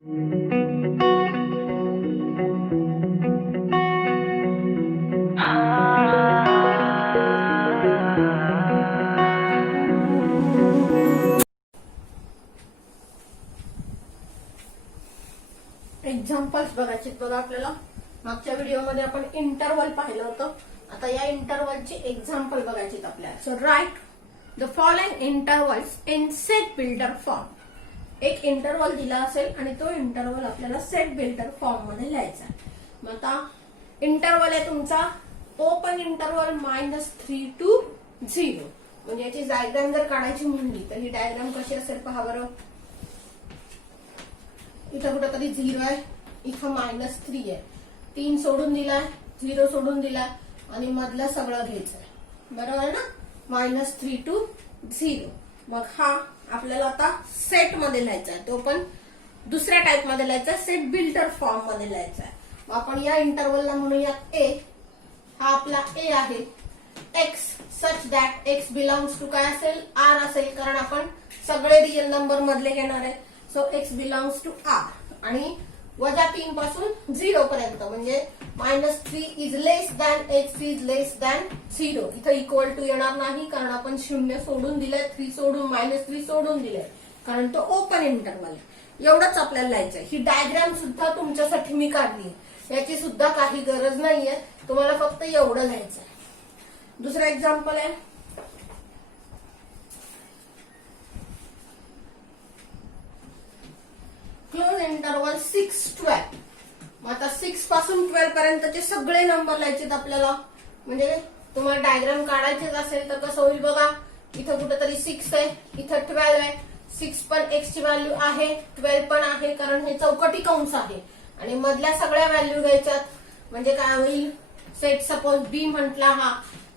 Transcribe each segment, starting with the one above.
Examples बघायचे बघा आपल्याला. मागच्या व्हिडिओमध्ये आपण इंटरवल पाहिलं होतं. आता या इंटरवलची एक्झाम्पल बघायची आपल्याला. So write the following intervals in set builder form. एक इंटरवल दिला असेल आणि तो इंटरवल आपल्याला सेट बिल्डर फॉर्म मध्ये लिहायचा. मग आता इंटरवल आहे तुमचा ओपन इंटरवल -3 to 0. म्हणजे याची डायग्राम जर काढायची म्हणली तर ही डायग्राम कशी असेल पहा बरं. इथं कुठेतरी 0 आहे, इथं -3 आहे, 3 सोडून दिलाय, 0 सोडून दिलाय आणि मधलं सगळं घ्यायचंय. बरोबर आहे ना. -3 to 0. मग हा आपल्याला आता सेट मध्ये लिहायचा आहे. तो पण दुसऱ्या टाइप मध्ये लिहायचा, सेट बिल्डर फॉर्म मध्ये लिहायचा आहे. मग आपण या इंटरवलला म्हणूयात ए. हा आपला ए आहे. X such that x belongs to काय असेल, आर असेल, कारण आपण सगळे रिअल नंबर मधले घेणार आहे. So x belongs to R आणि -3 पासून 0 पर्यंत म्हणजे -3 is less than x is less than 0. इथं इक्वल टू येणार नाही कारण आपण 0 सोडून दिलंय, 3 सोडून -3 सोडून दिलंय कारण तो ओपन इंटरवल आहे. एवढंच आपल्याला लिहायचंय. ही डायग्राम सुद्धा तुमच्यासाठी मी काढली, याची सुद्धा काही गरज नाहीये. तुम्हाला फक्त एवढं लिहायचंय. दुसरं एक्झाम्पल आहे क्लोज इंटरवल 6-12. मग आता 6 पासून 12 पर्यंतचे सगळे नंबर लिहायचे आपल्याला. म्हणजे तुम्हाला डायग्राम काढायचेच असेल तर कसं होईल बघा. इथं कुठेतरी 6 आहे, इथं 12 आहे. 6 पण एक्स ची व्हॅल्यू आहे, 12 पण आहे कारण हे चौकटी कंस आहे आणि मधल्या सगळ्या व्हॅल्यू घ्यायच्यात. म्हणजे काय होईल, सेट सपोज बी म्हटला हा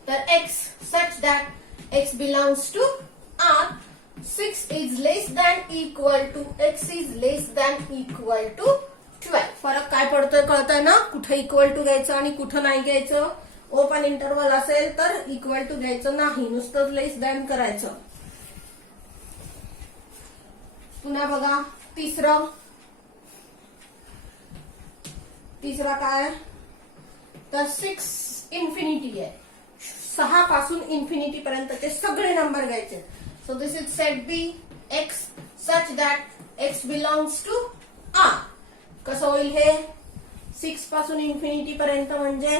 तर x such that x belongs to R. 6 is less than equal to x is less than equal to 12. फरक काय पडतोय कळतंय ना. कुठे इक्वल टू घ्यायचं आणि कुठं नाही घ्यायचं. ओपन इंटरवल असेल तर इक्वल टू घ्यायचं नाही, नुसतं लेस दॅन करायचं. पुन्हा बघा तिसरं काय तर 6 इन्फिनिटी आहे. 6 पासून इन्फिनिटी पर्यंतचे सगळे नंबर घ्यायचे. So this is set B x such that x belongs to R. कसं होईल हे 6 पासून इन्फिनिटी पर्यंत म्हणजे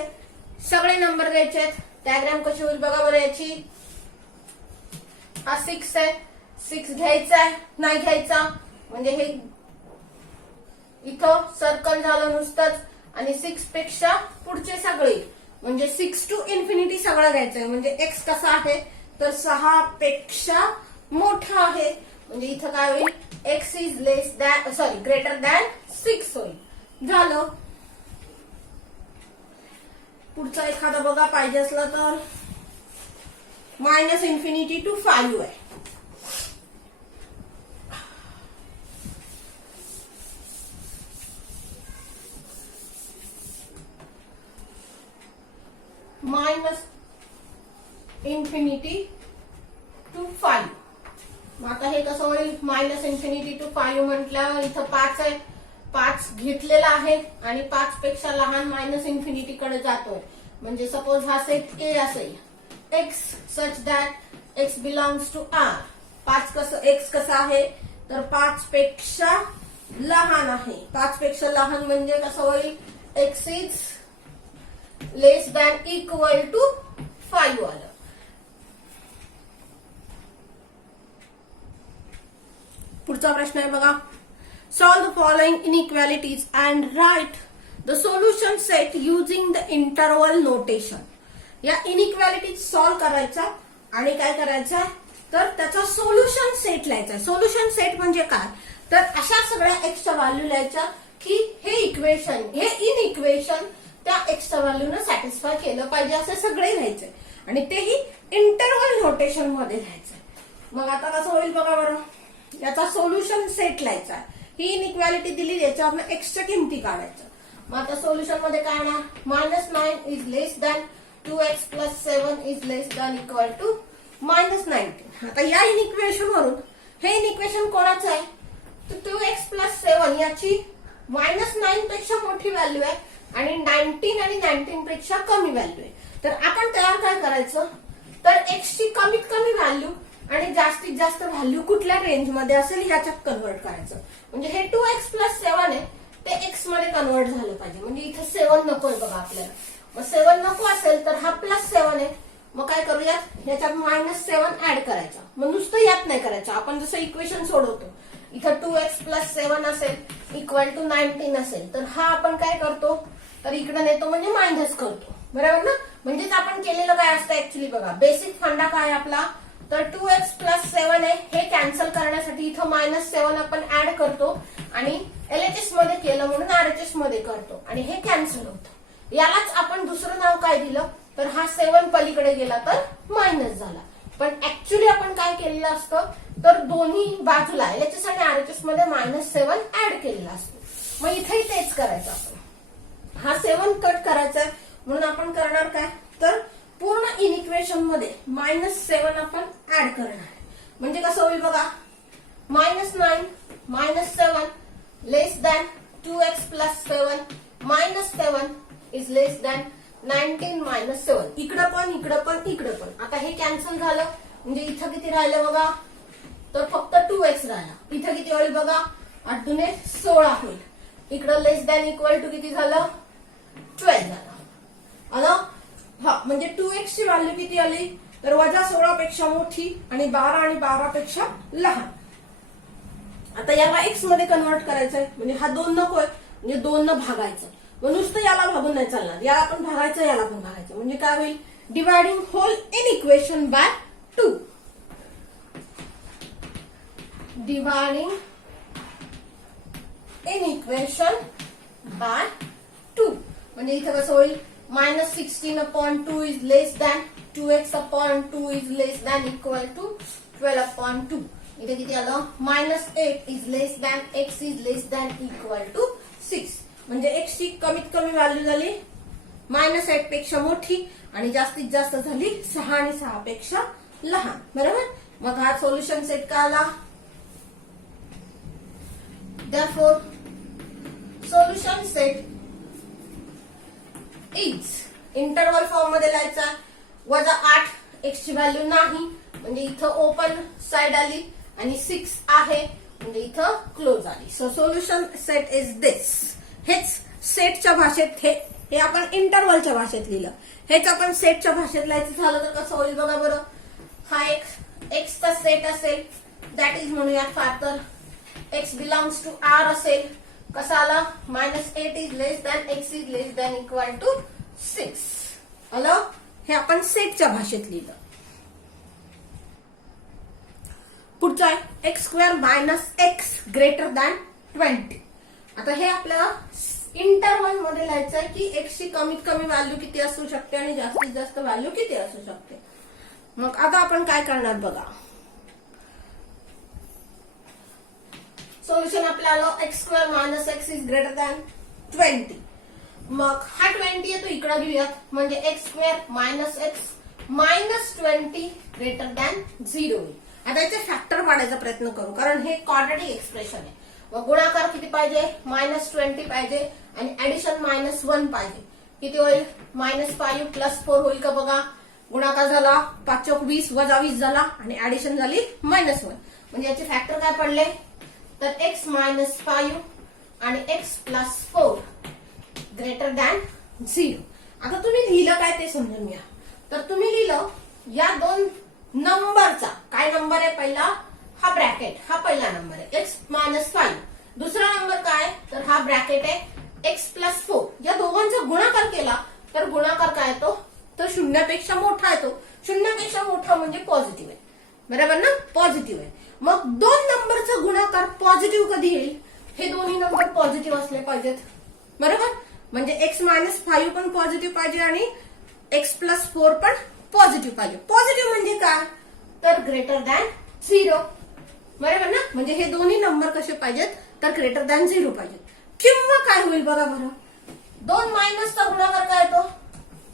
सगळे नंबर घ्यायचे. डायग्राम कशी होईल बघा बरं याची. हा 6 आहे, 6 घ्यायचा आहे नाही घ्यायचा म्हणजे हे इथं सर्कल झालं नुसतंच आणि 6 पेक्षा पुढचे सगळे म्हणजे 6 to इन्फिनिटी सगळं घ्यायचंय. म्हणजे x कसा आहे तर 6 पेक्षा मोठा आहे म्हणजे इथं काय होईल, x is less than greater than 6 होईल. झालं. पुढचा एखादा बघा पाहिजे असला तर -इन्फिनिटी to 5 आहे. -Infinity to 5. मग आता हे कसं होईल, -इन्फिनिटी to 5 म्हटल्यावर इथं 5 आहे, 5 घेतलेला आहे आणि 5 पेक्षा लहान -इन्फिनिटी कडे जातोय. म्हणजे सपोज हा सेट ए असेल, x such that x belongs to R. 5 कसं एक्स कसा आहे तर 5 पेक्षा लहान आहे. 5 पेक्षा लहान म्हणजे कसं होईल, x is less than equal to 5 आलं. पुढचा प्रश्न आहे बघा. Solve the following inequalities and write the solution set using the interval notation. या इनइक्वॅलिटीज सॉल्व करायचा आणि काय करायचं तर त्याचा सोल्युशन सेट लिहायचा. सोल्युशन सेट म्हणजे काय तर अशा सगळ्या एक्सच्या व्हॅल्यू लिहायच्या की हे इनइक्वेशन त्या एक्सच्या व्हॅल्यूनं सॅटिस्फाय केलं पाहिजे असे सगळे लिहायचे आणि तेही इंटरवल नोटेशन मध्ये लिहायचंय. मग आता कसं होईल बघा बरं. याचा सोल्युशन सेट लिहायचा. ही इनइक्वॅलिटी दिली, याच्यावर एक्सच्या किमती काढायच्या. मग आता सोल्युशन मध्ये काय येणार, -9 is less than 2x + 7 is less than equal to -19. आता या इनइक्वेशन वरून हे इनइक्वेशन कोणाचं आहे तर 2x + 7 7 याची -9 पेक्षा मोठी व्हॅल्यू आहे आणि 19 आणि 19 पेक्षा कमी व्हॅल्यू आहे. तर आपण त्याला काय करायचं, तर x ची कमीत कमी व्हॅल्यू आणि जास्तीत जास्त व्हॅल्यू कुठल्या रेंजमध्ये असेल याच्यात कन्वर्ट करायचं. म्हणजे हे 2x + 7 आहे ते x मध्ये कन्वर्ट झालं पाहिजे. म्हणजे इथे 7 नकोय बघा आपल्याला. मग 7 नको असेल तर हा +7 आहे. मग काय करूयात, याच्यात -7 ऍड करायचा. मग नुसतं यात नाही करायचं, आपण जसं इक्वेशन सोडवतो इथं 2x + 7 असेल इक्वल टू 19 असेल तर हा आपण काय करतो, तर इकडे नेतो म्हणजे मायनस करतो. बरोबर ना. म्हणजेच आपण केलेलं काय असतं ऍक्च्युली बघा, बेसिक फंडा काय आपला, तर 2x + 7 आहे हे कॅन्सल करण्यासाठी इथं -7 आपण ऍड करतो आणि LHS मध्ये केलं म्हणून RHS मध्ये करतो आणि हे कॅन्सल होतं. यालाच आपण दुसरं नाव काय दिलं, तर हा 7 पलीकडे गेला तर मायनस झाला. पण ऍक्च्युली आपण काय केलेलं असतं, तर दोन्ही बाजूला LHS आणि RHS मध्ये -7 ऍड केलेला असतो. मग इथेही तेच करायचं आपण. हा 7 कट करायचा आहे म्हणून आपण करणार काय, तर पूर्ण इन इक्वेशन मध्ये -7 आपण ऍड करणार. म्हणजे कसं होईल बघा, -9 -7 less than 2x + 7 -7 is less than 19 - 7. इकडं पण इकडं पण इकडं पण. आता हे कॅन्सल झालं म्हणजे इथं किती राहिलं बघा, तर फक्त 2x राहिला. इथं किती होईल बघा, 8 दुने 16 होईल. इकडं लेस दॅन इक्वल टू किती झालं, 12 झालं. आलं. हा म्हणजे 2x ची व्हॅल्यू किती आली, तर -16 पेक्षा मोठी आणि 12 आणि 12 पेक्षा लहान. आता याला x मध्ये कन्वर्ट करायचंय म्हणजे हा 2 नकोय, म्हणजे 2 न भागायचं. मग नुसतं याला भागून नाही चालणार, याला पण भागायचं याला पण भागायचं. म्हणजे काय होईल, dividing whole in equation by 2. Dividing in equation by 2 म्हणजे इथं कसं होईल, -16/2 is less than 2x/2 is less than equal to 12/2. इथे किती आलं, -8 is less than x is less than equal to 6. म्हणजे x ची कमीत कमी व्हॅल्यू झाली -8 पेक्षा मोठी आणि जास्तीत जास्त झाली 6 आणि 6 पेक्षा लहान. बरोबर. मग हा सोल्युशन सेट का आला, therefore solution set is interval form मध्ये लिहायचा. -8 x ची व्हॅल्यू नाही म्हणजे इथं ओपन साइड आली आणि 6 आहे म्हणजे इथं क्लोज आली. सो सोल्युशन सेट इज दिस. हेच सेटच्या भाषेत हे आपण इंटरवलच्या भाषेत लिहिलं. हेच आपण सेटच्या भाषेत लिहायचं झालं तर कसं होईल बघा बरं. हा एक एक्सचा सेट असेल, दॅट इज म्हणूया फार तर x बिलॉंग्स टू R असेल. कसा आला, -8 is less than x is less than equal to 6. आलं. हे आपण सेटच्या भाषेत लिहिलं. पुढचा आहे x² - x ग्रेटर दॅन 20. आता हे आपल्याला इंटरवल मध्ये लिहायचं आहे की x ची कमीत कमी व्हॅल्यू किती असू शकते आणि जास्तीत जास्त व्हॅल्यू किती असू शकते. मग आता आपण काय करणार बघा. सोल्युशन आपल्याला x² - x is greater than 20. मग हा 20 येतो इकडे घेऊयात म्हणजे x² - x -20 ग्रेटर दॅन 0 होईल. आता याचे फॅक्टर पाडायचा प्रयत्न करू कारण हे क्वाड्रॅटिक एक्सप्रेशन आहे. मग गुणाकार किती पाहिजे, -20 पाहिजे आणि ऍडिशन -1 पाहिजे. किती होईल, -5 + 4 होईल का बघा. गुणाकार झाला 5 × 20 - 20 झाला आणि ऍडिशन झाली -1. म्हणजे याचे फॅक्टर काय पडले, तर x - 5 आणि x + 4 ग्रेटर दॅन 0. आता तुम्ही लिहिलं काय ते समजून घ्या. तर तुम्ही लिहिलं या दोन नंबरचा, काय नंबर आहे पहिला, हा ब्रॅकेट, हा पहिला नंबर आहे x - 5. दुसरा नंबर काय, तर हा ब्रॅकेट आहे x + 4. या दोघांचा गुणाकार केला तर गुणाकार काय येतो, तर 0पेक्षा मोठा येतो. 0पेक्षा मोठा म्हणजे पॉझिटिव्ह आहे. बरोबर ना, पॉझिटिव्ह आहे. मग दोन नंबरचा गुणाकार पॉझिटिव्ह कधी येईल, हे दोन्ही नंबर पॉझिटिव्ह असले पाहिजेत. बरोबर. म्हणजे x - 5 पण पॉझिटिव्ह पाहिजे आणि x + 4 पण पॉझिटिव्ह पाहिजे. पॉझिटिव्ह म्हणजे काय, तर ग्रेटर दॅन 0. बरोबर ना. म्हणजे हे दोन्ही नंबर कसे पाहिजेत, तर ग्रेटर दॅन 0 पाहिजेत. किंवा काय होईल बघा बरं, 2 मायनसचा गुणाकार काय येतो,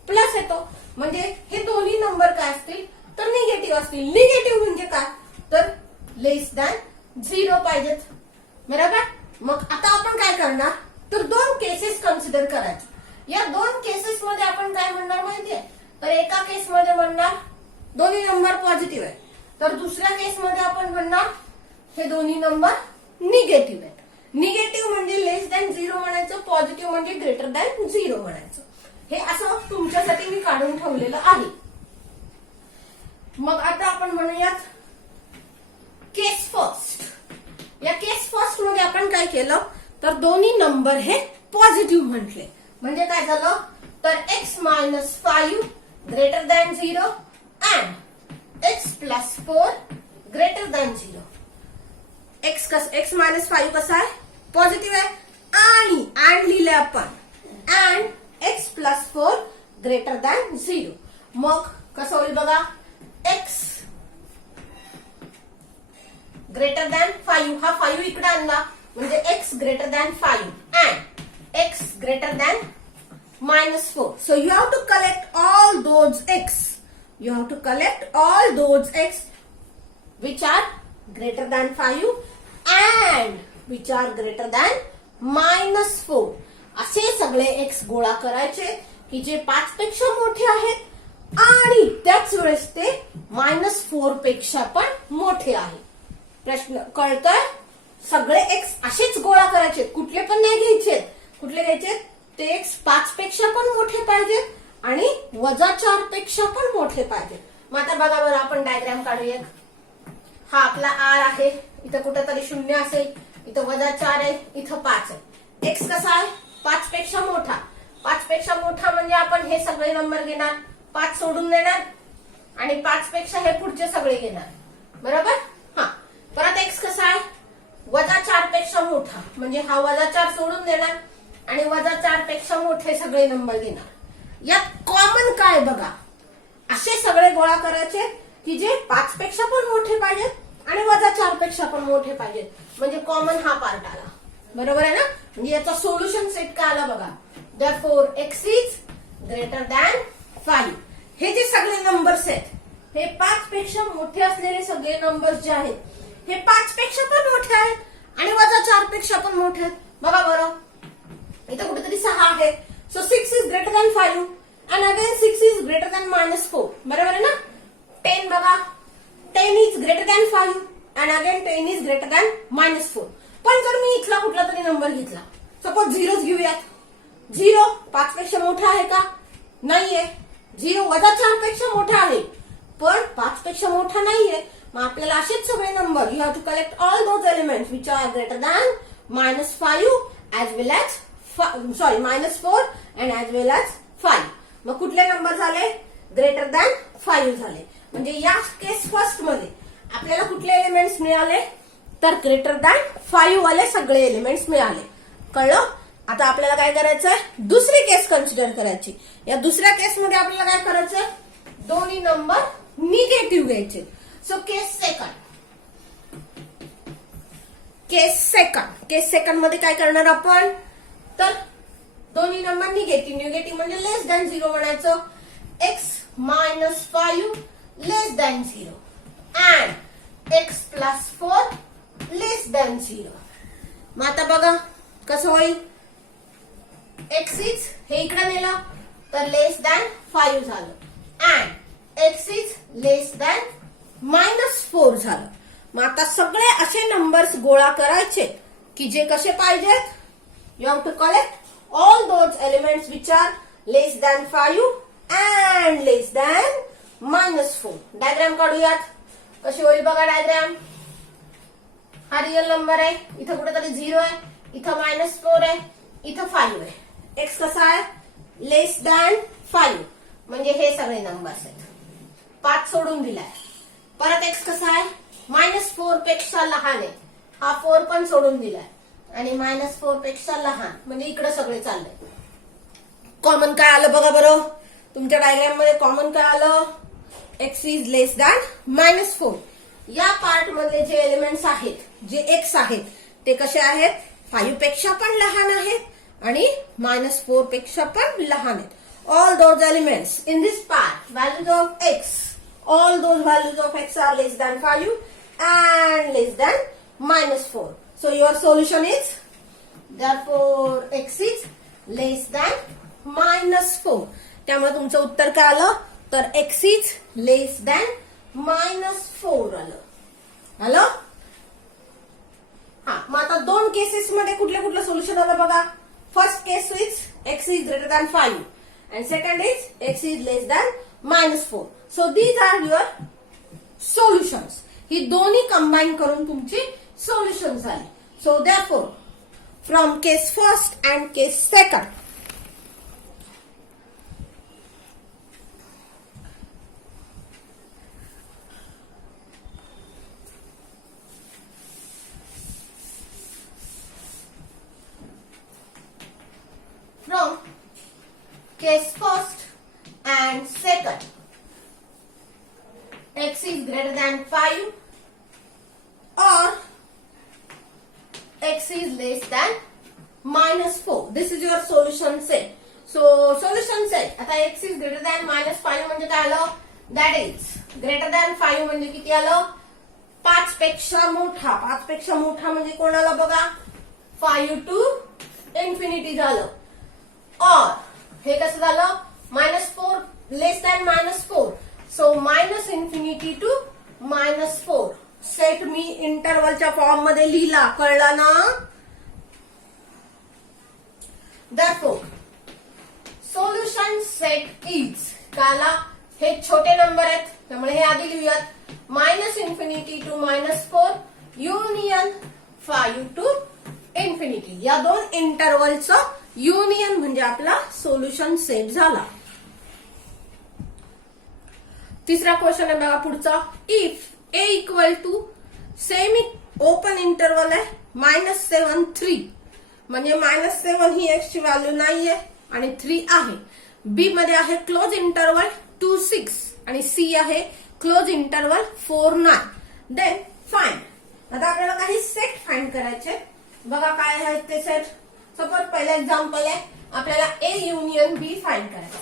प्लस येतो. म्हणजे हे दोन्ही नंबर काय असतील, तर निगेटिव्ह असतील. निगेटिव्ह म्हणजे काय, तर लेस दॅन 0 पाहिजेत. बरोबर. मग आता आपण काय करणार, तर दोन केसेस कन्सिडर करायचे. या दोन केसेस मध्ये आपण काय म्हणणार माहितीये, तर एका केसमध्ये म्हणणार दोन्ही नंबर पॉझिटिव्ह आहे, तर दुसऱ्या केसमध्ये आपण म्हणणार हे दोन्ही नंबर निगेटिव्ह आहेत. निगेटिव्ह म्हणजे लेस दॅन 0 म्हणायचं, पॉझिटिव्ह म्हणजे ग्रेटर दॅन 0 म्हणायचं. हे असं तुमच्यासाठी मी काढून ठेवलेलं आहे. मग आता आपण म्हणूयात केस फर्स्ट. या केस फर्स्ट मध्ये आपण काय केलं, तर दोन्ही नंबर हे पॉझिटिव्ह म्हटले. म्हणजे काय झालं, तर x-5 greater than 0 and x+4 greater than 0. x-5 कसा आहे, पॉझिटिव्ह आहे, आणि अँड लिहिले आपण, अँड x+4 ग्रेटर दॅन 0. मग कसं होईल बघा, x ग्रेटर दॅन 5, हा 5 इकडे आणला म्हणजे x greater than 5 and x greater than -4. So you have to collect all those x. You have to collect all those x which are greater than 5 and which are greater than -4. असे सगळे x गोळा करायचे की जे 5 पेक्षा मोठे आहेत आणि त्याच वेळेस ते -4 पेक्षा पण मोठे आहेत. प्रश्न कळतोय? सगळे x असेच गोळा करायचे, कुठले पण नाही घ्यायचे. कुठले घ्यायचे, ते x 5 पेक्षा पण मोठे पाहिजेत आणि -4 पेक्षा पण मोठे पाहिजेत. मग आता बघा बरं, आपण डायग्राम काढूया. हा आपला r आहे, इथं कुठेतरी 0 असेल, इथं -4 आहे, इथं 5 आहे. x कसा आहे, 5 पेक्षा मोठा. 5 पेक्षा मोठा म्हणजे आपण हे सगळे नंबर घेणार, 5 सोडून देणार आणि 5 पेक्षा हे पुढचे सगळे घेणार, बरोबर. हा, परत x कसा आहे, -4 पेक्षा मोठा म्हणजे हा -4 सोडून देणार आणि -4 पेक्षा मोठे सगळे नंबर घेणार. यात कॉमन काय बघा, असे सगळे गोळा करायचे की जे 5 पेक्षा पण मोठे पाहिजेत आणि -4 पेक्षा पण मोठे पाहिजेत. म्हणजे कॉमन हा पार्ट आला, बरोबर आहे ना. म्हणजे याचा सोल्युशन सेट काय आला बघा. Therefore x is greater than 5. हे जे सगळे नंबर्स आहेत, हे 5 पेक्षा मोठे असलेले सगळे नंबर्स जे आहेत, हे 5 पेक्षा पण मोठे आहेत आणि -4 पेक्षा पण मोठे आहेत. बघा बरं, इथं कुठेतरी 6 आहे. So 6 is greater than 5 and again 6 is greater than -4, बरोबर आहे ना. 10 बघा, 10 is greater than 5 and again 10 is greater than -4. पण जर मी इथला कुठला तरी नंबर घेतला, सपोज 0 घेऊयात. 0 5 पेक्षा मोठा आहे का, नाहीये. 0 -4 पेक्षा मोठा आहे पण 5 पेक्षा मोठा नाहीये. मग आपल्याला असेच सगळे number, you have to collect all those elements which are greater than -5 as well as -4 and as well as 5. मग कुठले नंबर झाले, ग्रेटर दॅन 5 झाले. म्हणजे या केस फर्स्ट मध्ये आपल्याला कुठले एलिमेंट्स मिळाले, तर ग्रेटर दॅन 5 वाले सगळे एलिमेंट्स मिळाले. कळलं. आता आपल्याला काय करायचंय, दुसरी केस कन्सिडर करायची. या दुसऱ्या केसमध्ये आपल्याला काय करायचंय, दोन्ही नंबर निगेटिव्ह घ्यायचे. सो केस सेकंड मध्ये काय करणार आपण, तर दोन्ही नंबर निगेटिव्ह म्हणजे लेस दॅन 0 म्हणायचं. x-5 less than 0 and x+4 less than 0. मग आता बघा कसं होईल, x इज हे इकडे नेलं तर लेस दॅन 5 झालं and x is less than -4 झालं. मग आता सगळे असे नंबर्स गोळा करायचे की जे कसे पाहिजेत, you have to collect all those elements which are less than 5 and less than -4. Diagram काढूयात. कशी होईल बघा डायग्राम. हा रिअल नंबर आहे, इथं कुठेतरी 0 आहे, इथं -4 आहे, इथं 5 आहे. x कसा आहे, लेस दॅन 5 म्हणजे हे सगळे नंबर्स आहेत. 5 सोडून दिलाय. परत x कसा आहे, -4 पेक्षा लहान आहे, हा 4 पण सोडून दिलाय आणि -4 पेक्षा लहान म्हणजे इकडे सगळे चालले. कॉमन काय आलं बघा बरं, तुमच्या डायग्राम मध्ये कॉमन काय आलं, x इज लेस दॅन -4. या पार्ट मध्ये जे एलिमेंट्स आहेत, जे x आहेत, ते कसे आहेत, 5 पेक्षा पण लहान आहेत आणि -4 पेक्षा पण लहान आहेत. All those elements in this part, values of x, all those values of x are less than 5 and less than -4. So your solution is therefore x is less than -4. त्यामुळे तुमचं उत्तर काय आलं तर x is less than -4 आलं. हा, मग आता दोन केसेस मध्ये कुठल्या कुठलं सोल्युशन आलं बघा. First case is x is greater than 5 and second is x is less than -4. So these are your solutions. ही दोन्ही कंबाईन करून तुमची सोल्युशन झाली. So therefore from case first and case second, from case first and second, x is greater than 5 or x is less than -4. This is your solution set. So solution set. आता x is greater than -5 म्हणजे काय आलं? That is greater than 5 म्हणजे किती आलं? 5 पेक्षा मोठा. 5 पेक्षा मोठा म्हणजे कोणाला बघा? 5 to infinity झालं. और हे कसं झालं? -4 less than -4. So -infinity to -4. Set मी इंटरवलच्या फॉर्म मध्ये लिहिला. कळला ना? Therefore सोल्युशन सेट इज काला हे छोटे नंबर आहेत त्यामुळे हे आधी लिहूयात. -infinity to -4 union 5 to infinity. या दोन इंटरवलचं युनियन म्हणजे आपला सोल्युशन सेट झाला. तिसरा क्वेश्चन आहे बघा पुढचा. If a equal to semi open interval आहे -7 3 म्हणजे -7 ही x ची व्हॅल्यू नाहीये आणि 3 आहे. b मध्ये आहे क्लोज इंटरवल 2 6 आणि c आहे क्लोज इंटरवल 4 9. Then find. आता आपल्याला काही सेट फाइंड करायचे. बघा काय आहे ते सेट. सपोज पहिलं एक्झाम्पल आहे आपल्याला a युनियन b फाइंड करायचं.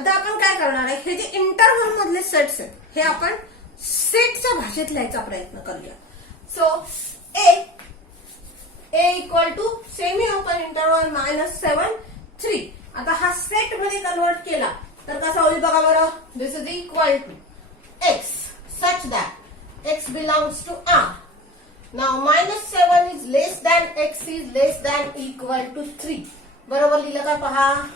आता आपण काय करणार आहे हे जे इंटरवल मधले सेट्स आहेत हे आपण सेटच्या भाषेत लिहायचा प्रयत्न करूया. So a equal to semi open interval -7 3. आता हा सेट मध्ये कन्वर्ट केला तर कसा होईल बघा बरं. This is equal to x such that x belongs to R. Now -7 is less than x is less than equal to 3. बरोबर लिहिलं का पहा.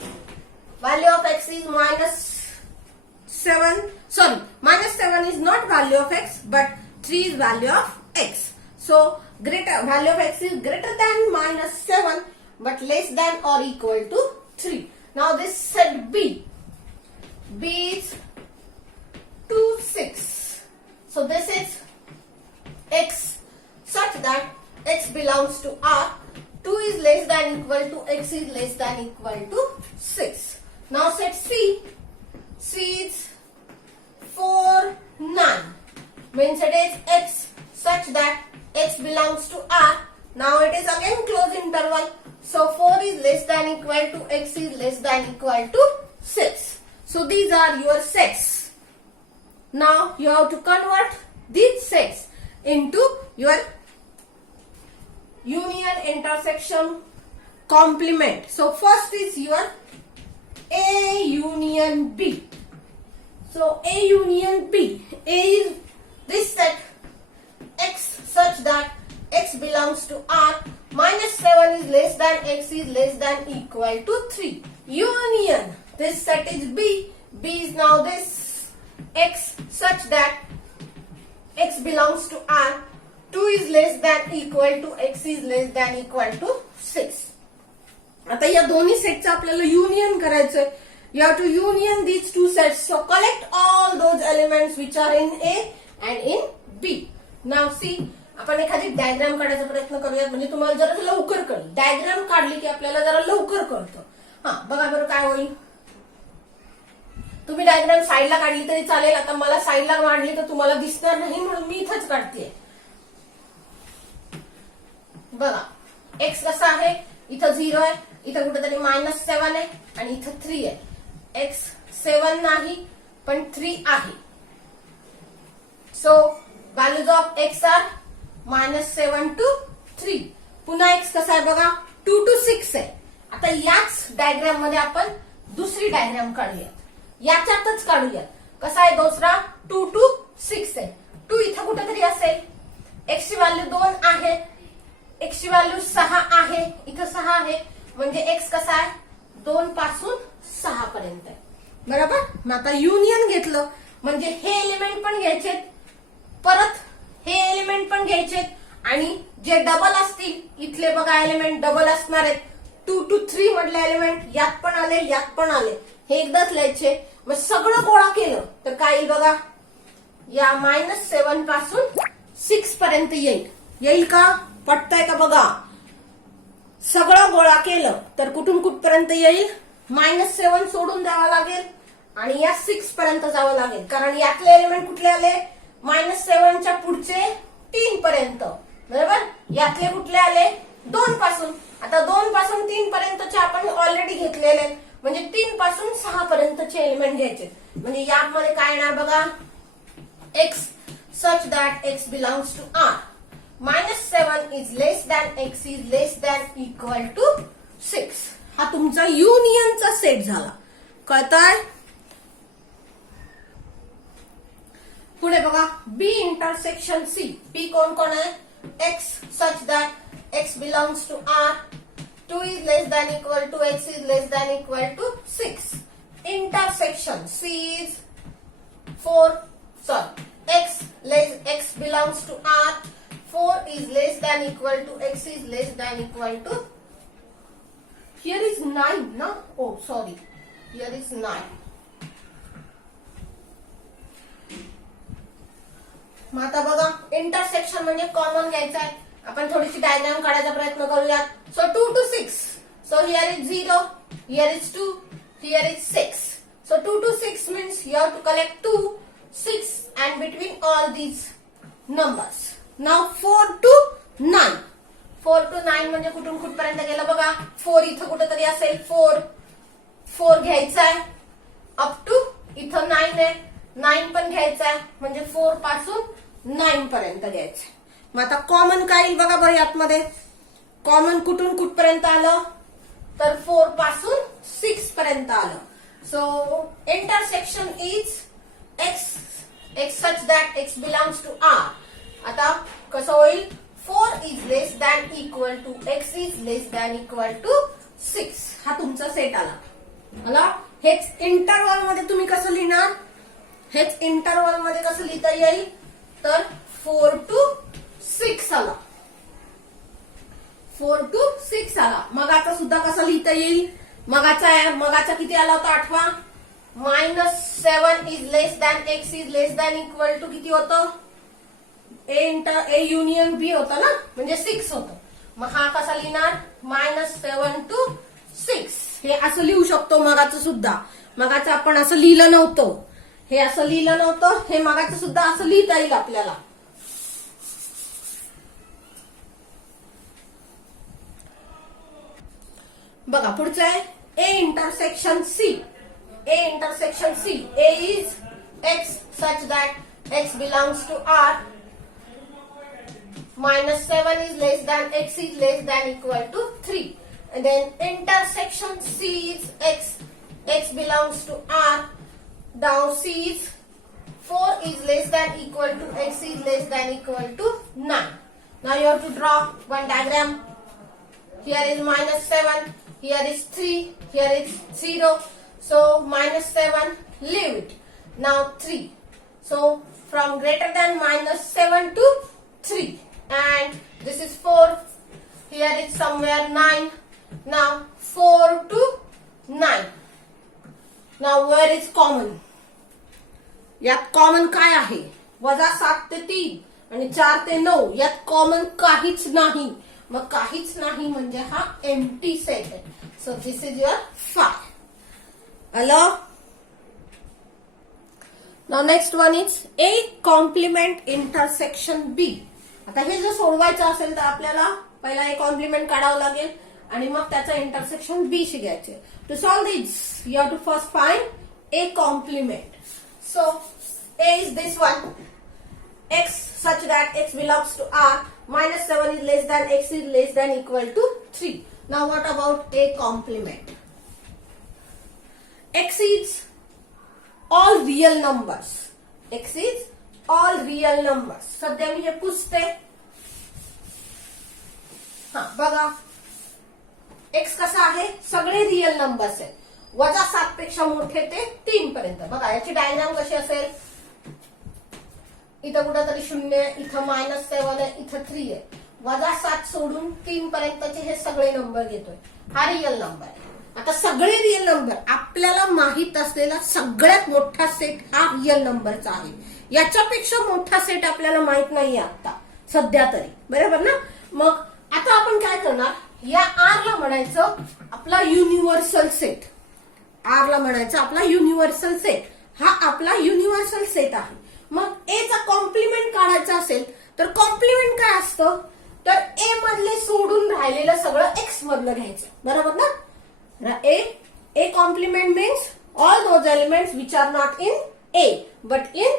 Value of x is -7. Sorry, -7 is not value of x but 3 is value of x. So greater value of x is greater than -7 but less than or equal to 3. Now this set b. B is 2 6. So this is x such that x belongs to R. 2 is less than equal to x is less than equal to 6. Now set C. C is 4 9 means it is x such that x belongs to R. Now it is again closed interval. So 4 is less than equal to x is less than equal to 6. So these are your sets. Now you have to convert these sets into your union intersection complement. So first is your A union B. So A union B. A is this set x such that x belongs to R. -7 is less than x is less than equal to 3. Union. This set is B. B is now this x such that x belongs to R. 2 is less than equal to x is less than equal to 6. आता या दोन्ही सेटचं आपल्याला union करायचंय. You have to union these two sets. So collect all those elements which are in A and in B. Now see, आपण एखादी diagram काढायचा प्रयत्न करूयात म्हणजे तुम्हाला जरा लवकर कळेल. डायग्राम काढली की आपल्याला जरा लवकर कळतं. हा बघा बरं काय होईल. तुम्ही डायग्राम साईडला काढली तरी चालेल. आता मला साईडला काढली तर तुम्हाला दिसणार नाही म्हणून मी इथंच काढतेय. बघा x कसा आहे. इथं 0 आहे. इथं कुठेतरी -7 आहे आणि इथं 3 आहे. x 7 नाही पण 3 आहे. So values of x are -7 to 3. पुन्हा x कसा आहे बघा. 2 to 6 आहे. आता याच डायग्राम मध्ये आपण दुसरी डायग्राम काढूयात, याच्यातच काढूयात. कसा आहे दुसरा? 2 to 6 आहे. 2 इथं कुठेतरी असेल, x ची व्हॅल्यू 2 आहे, x ची व्हॅल्यू 6 आहे, इथं 6 आहे, म्हणजे x कसा आहे? 2 पासून 6 पर्यंत आहे. बरोबर. मग आता युनियन घेतलं म्हणजे हे एलिमेंट पण घ्यायचे, परत हे एलिमेंट पण घ्यायचे, आणि जे डबल असतील इथले बघा एलिमेंट डबल असणार आहेत. 2 to 3 मधले एलिमेंट यात पण आले, यात पण आले, हे एकदाच लिहायचे. मग सगळं गोळा केलं तर काय येईल बघा, या -7 पासून 6 पर्यंत येईल. येईल का? पटतंय का बघा. सगळं गोळा केलं तर कुठून कुठपर्यंत येईल? -7 सोडून द्यावा लागेल आणि या 6 पर्यंत जावं लागेल, कारण यातले एलिमेंट कुठले आले? -7 च्या पुढचे 3 पर्यंत. बरोबर. यातले कुठले आले? 2 पासून. आता 2 पासून 3 पर्यंतचे आपण ऑलरेडी घेतलेले, म्हणजे 3 पासून 6 पर्यंतचे एलिमेंट घ्यायचे. म्हणजे यामध्ये काय येणार बघा, x such that x belongs to R. -7 is less than x is less than equal to 6. हा तुमचा युनियनचा सेट झाला. कळताय? पुढे बघा, B इंटरसेक्शन C. B कोण कोण आहे? x such that x belongs to R. 2 is less than equal to x is less than equal to 6. Intersection C is 4. Sorry, x belongs to R. 4 is less than equal to x is less than equal to. Here is 9, no? Oh, sorry. Here is 9. मग आता बघा, intersection म्हणजे common घ्यायचं आहे. आपण थोडीशी diagram काढायचा प्रयत्न करूयात. So 2 to 6. So here is 0, here is 2, here is 6. So 2 to 6 means you have to collect 2, 6 and between all these numbers. Now 4 to 9. 4 to 9 म्हणजे कुठून कुठपर्यंत गेलं बघा. 4 इथं कुठेतरी असेल, 4 घ्यायचा आहे, अप टू इथं 9 आहे, 9 पण घ्यायचा आहे, म्हणजे 4 पासून 9 पर्यंत घ्यायचं. मग आता कॉमन काय येईल बघा बरं यातमध्ये. कॉमन कुठून कुठपर्यंत आलं तर 4 पासून 6 पर्यंत आलं. So intersection is x such that x belongs to R. आता कसं होईल? 4 is less than equal to x is less than equal to 6. हा तुमचा सेट आला. हेच इंटरवल मध्ये तुम्ही कसं लिहिणार? हेच इंटरवल मध्ये कसं लिहिता येईल तर 4 to 6 आला. 4 to 6 आला. मगाचा सुद्धा कसं लिहिता येईल? मगाचा किती आला होता आठवा? -7 is less than x is less than equal to किती होतं? A युनियन B होतं ना, म्हणजे 6 होतं. मग हा कसा लिहिणार? -7 to 6. हे असं लिहू शकतो मगाचं सुद्धा. मगाचं आपण असं लिहिलं नव्हतं, हे असं लिहिलं नव्हतं, हे मगाचं सुद्धा असं लिहिता येईल आपल्याला. बघा पुढचं आहे A intersection C. A intersection C. A is x such that x belongs to R. -7 is less than x is less than equal to 3. And then intersection C is x belongs to R. Now C is 4 is less than equal to x is less than equal to 9. Now you have to draw one diagram. Here is -7, here is 3, here is 0. So -7, leave it. Now 3. So from greater than -7 to 3. And this is 4. Here is somewhere 9. Now 4 to 9. Now where is common? यात common काय आहे? -7 ते 3 आणि 4 ते 9. यात common काहीच नाही. मग काहीच नाही म्हणजे हा एम्प्टी सेट आहे. So this is your 5. Hello? Now next one is A complement intersection B. आता हे जर सोडवायचं असेल तर आपल्याला पहिला A कॉम्प्लिमेंट काढावं लागेल आणि मग त्याचं इंटरसेक्शन B शी घ्यायचे. To solve this, you have to first find A complement. So A is this one. X such that x belongs to R. -7 is less than x is less than equal to 3. Now what about a complement? X is all real numbers. X is all real numbers. सध्या मी हे पुसते. हा बघा, x कसा आहे, सगळे real numbers आहेत. -7 पेक्षा मोठे ते 3 पर्यंत. बघा याची डायग्राम कशी असेल, इथं कुठेतरी 0 आहे, इथं -7 आहे, इथं 3 आहे. -7 सोडून 3 पर्यंतचे हे सगळे नंबर घेतोय. हा रिअल नंबर आहे. आता सगळे रिअल नंबर, आपल्याला माहित असलेला सगळ्यात मोठा सेट हा रिअल नंबरचा आहे. याच्यापेक्षा मोठा सेट आपल्याला माहित नाहीये आता सध्या तरी, बरोबर ना. मग आता आपण काय करणार, या आर ला म्हणायचं आपला युनिव्हर्सल सेट. आर ला म्हणायचं आपला युनिव्हर्सल सेट. हा आपला युनिव्हर्सल सेट आहे. मग ए चा कॉम्प्लिमेंट काढायचा असेल तर कॉम्प्लिमेंट काय असतं, तर ए मधले सोडून राहिलेलं सगळं एक्स मधलं घ्यायचं, बरोबर ना. A complement means all those elements which are not in A but in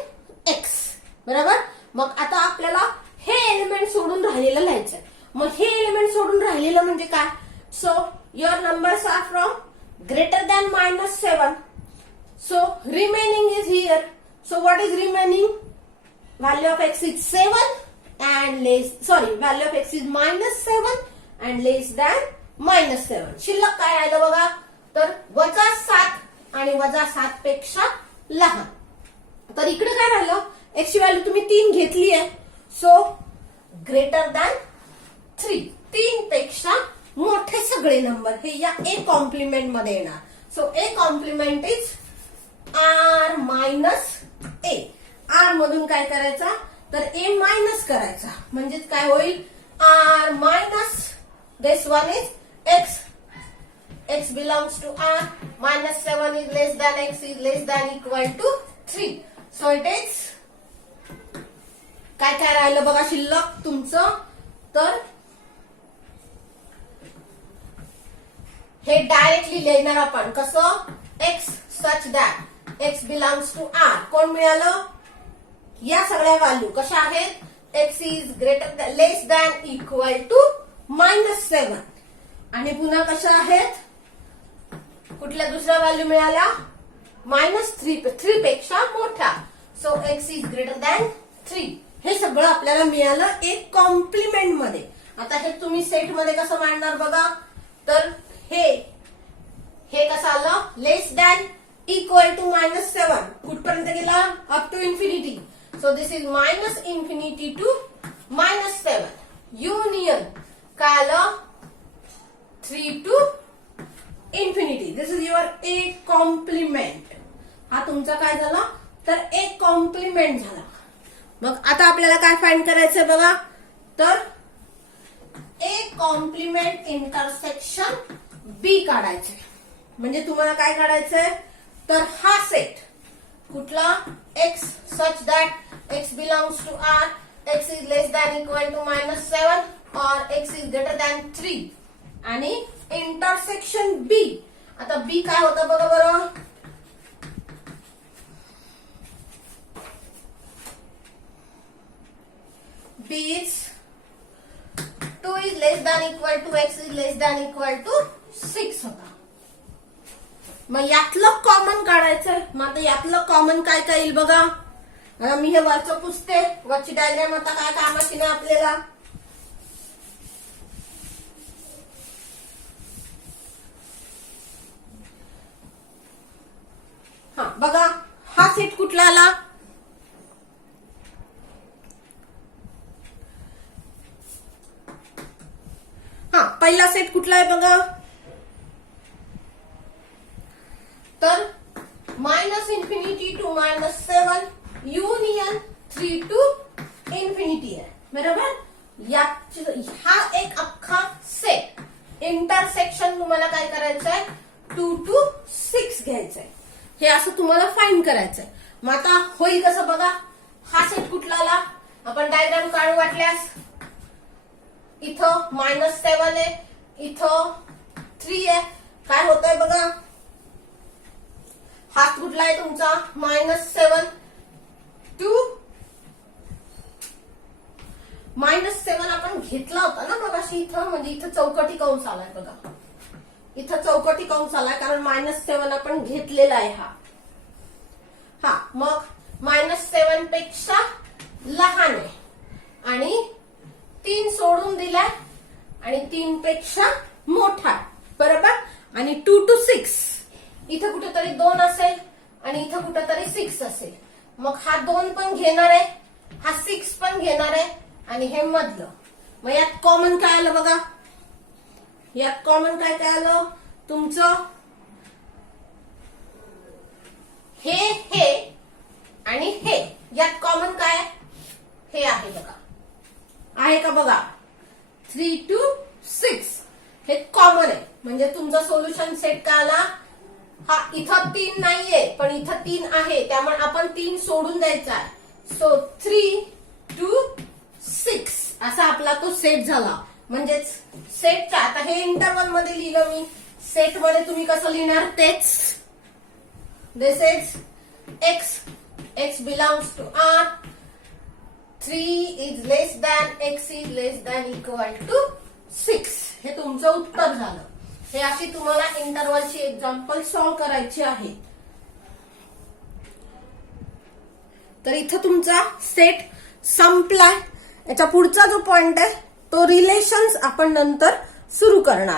X, बरोबर. मग आता आपल्याला हे एलिमेंट सोडून राहिलेलं लिहायचं. मग हे एलिमेंट सोडून राहिलेलं म्हणजे काय, so your numbers are from greater than -7. So remaining is here. So what is remaining, value of x is 7 and value of x is -7 and less than -7. शिल्लक काय राहिलं बघा, तर -7 आणि -7 पेक्षा लहान. तर इकडे काय राहिलं, x ची व्हॅल्यू तुम्ही 3 घेतली आहे. सो ग्रेटर दॅन 3, 3 पेक्षा मोठे सगळे नंबर हे या ए कॉम्प्लिमेंट मध्ये येणार. So A complement is r - a. r मधून काय करायचा, तर a मायनस करायचा. म्हणजेच काय होईल, r minus this one is x. X belongs to r. -7 is less than x is less than equal to 3. So it is काय काय राहिलं बघा शिल्लक तुमचं, तर हे डायरेक्टली लिहिणार आपण कसं, x such that x belongs to r. कोण मिळालं, या सगळ्या व्हॅल्यू कशा आहेत, x is less than equal to -7 आणि पुन्हा कशा आहेत, कुठल्या दुसऱ्या व्हॅल्यू मिळाल्या, -3 पेक्षा मोठा. So x is greater than 3. हे सगळं आपल्याला मिळालं एक कॉम्प्लिमेंट मध्ये. आता हे तुम्ही सेट मध्ये कसं मांडणार बघा, तर हे कसं आलं, लेस दॅन इक्वल टू -7. कुठपर्यंत गेला, up to infinity. So this is -∞ to -7. Union काय आलं, 3 to infinity. This is your A complement. हा तुमचा काय झाला, तर ए कॉम्प्लिमेंट झाला. मग आता आपल्याला काय फाइंड करायचंय बघा, तर ए कॉम्प्लिमेंट इंटरसेक्शन बी काढायचंय. म्हणजे तुम्हाला काय काढायचंय, तर हा सेट कुठला, x such that x belongs to r, x is less than equal to -7 or x is greater than 3 आणि इंटरसेक्शन बी. आता बी काय होतं बघा बरं, बी is 2 is less than equal to x is less than equal to 6 होता. मग यातलं common काढायचंय. मग आता यातलं कॉमन काय काय येईल बघा, मी हे वरचं पुसते. वरची डायग्राम आता काय कामाची नाही आपल्याला. हा बघा, हा सेट कुठला आला, हा पहिला सेट कुठला आहे बघा, तर -∞ टू -7 युनियन 3 टू इन्फिनिटी आहे, बरोबर. हा एक अख्खा सेट. इंटरसेक्शन तुम्हाला काय करायचंय, 2 टू 6 घ्यायचंय. हे असं तुम्हाला फाइंड करायचंय. मग आता होईल कसं बघा, हा सेट कुठला आला, आपण डायग्राम काढू वाटल्यास. इथं -7 आहे, इथं 3 आहे. काय होतंय बघा, हा कुठला आहे तुमचा, -7 टू -7 आपण घेतला होता ना मगाशी इथं, म्हणजे इथं चौकटी कंस आलाय बघा, इथं चौकटी कंस आलाय कारण -7 आपण घेतलेला आहे हा. मग -7 पेक्षा लहान आहे आणि 3 सोडून दिलाय आणि 3 पेक्षा मोठा आहे, बरोबर. आणि 2 to 6 इथं कुठेतरी 2 असेल आणि इथं कुठेतरी 6 असेल. मग हा 2 पण घेणार आहे, हा 6 पण घेणार आहे आणि हे मधलं. मग यात कॉमन काय आलं बघा, यात कॉमन काय काय आलं तुमचं, हे आणि हे. यात कॉमन काय हे आहे बघा, आहे का बघा, 3 to 6 हे कॉमन आहे. म्हणजे तुमचा सोल्युशन सेट काय आला, हा इथं 3 नाहीये पण इथं 3 आहे, त्यामुळे आपण 3 सोडून द्यायचा आहे. सो 3 to 6 असा आपला तो सेट झाला. म्हणजेच सेटचा, आता हे इंटरवल मध्ये लिहिलं मी, सेट मध्ये तुम्ही कसं लिहिणार तेच. दिस is x belongs to R, 3 is less than x is less than equal to 6. हे तुमचं उत्तर झालं. हे अशी तुम्हाला इंटरवलची एक्झाम्पल सॉल्व्ह करायची आहे. तर इथं तुमचा सेट संपलाय. याच्या पुढचा जो पॉइंट आहे तो रिलेशन्स आपण नंतर सुरू करणार.